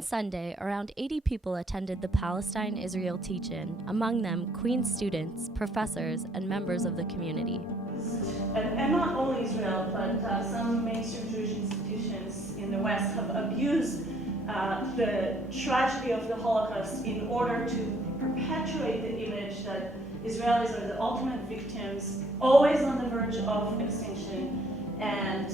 On Sunday, around 80 people attended the Palestine-Israel teach-in, among them Queen's students, professors, and members of the community. And not only Israel, but some mainstream Jewish institutions in the West have abused the tragedy of the Holocaust in order to perpetuate the image that Israelis are the ultimate victims, always on the verge of extinction, and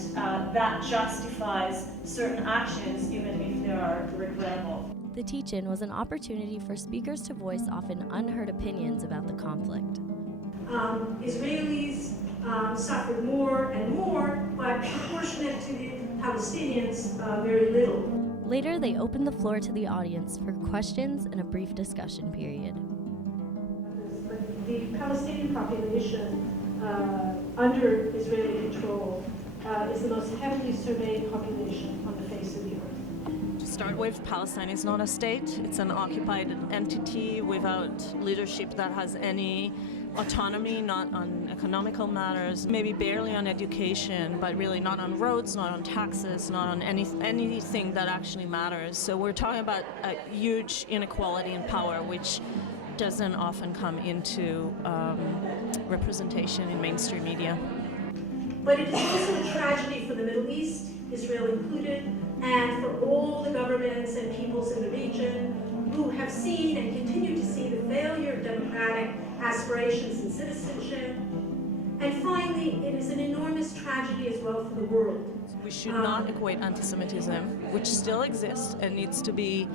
that justifies certain actions even if they are regrettable. The teach-in was an opportunity for speakers to voice often unheard opinions about the conflict. Israelis suffered more and more, but proportionate to the Palestinians, very little. Later, they opened the floor to the audience for questions and a brief discussion period. The Palestinian population under Israeli control is the most heavily surveyed population on the face of the earth. To start with, Palestine is not a state. It's an occupied entity without leadership that has any autonomy, not on economical matters, maybe barely on education, but really not on roads, not on taxes, not on anything that actually matters. So we're talking about a huge inequality in power, which doesn't often come into representation in mainstream media. But it is also a tragedy for the Middle East, Israel included, and for all the governments and peoples in the region who have seen and continue to see the failure of democratic aspirations and citizenship. And finally, it is an enormous tragedy as well for the world. We should not equate anti-Semitism, which still exists and needs to be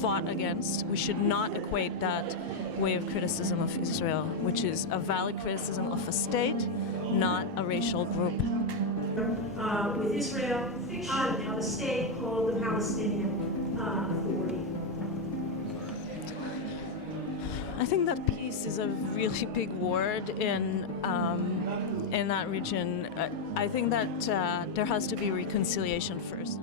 fought against. We should not equate that with criticism of Israel, which is a valid criticism of a state, not a racial group. With Israel, of a state called the Palestinian Authority. I think that peace is a really big word in that region. I think that there has to be reconciliation first.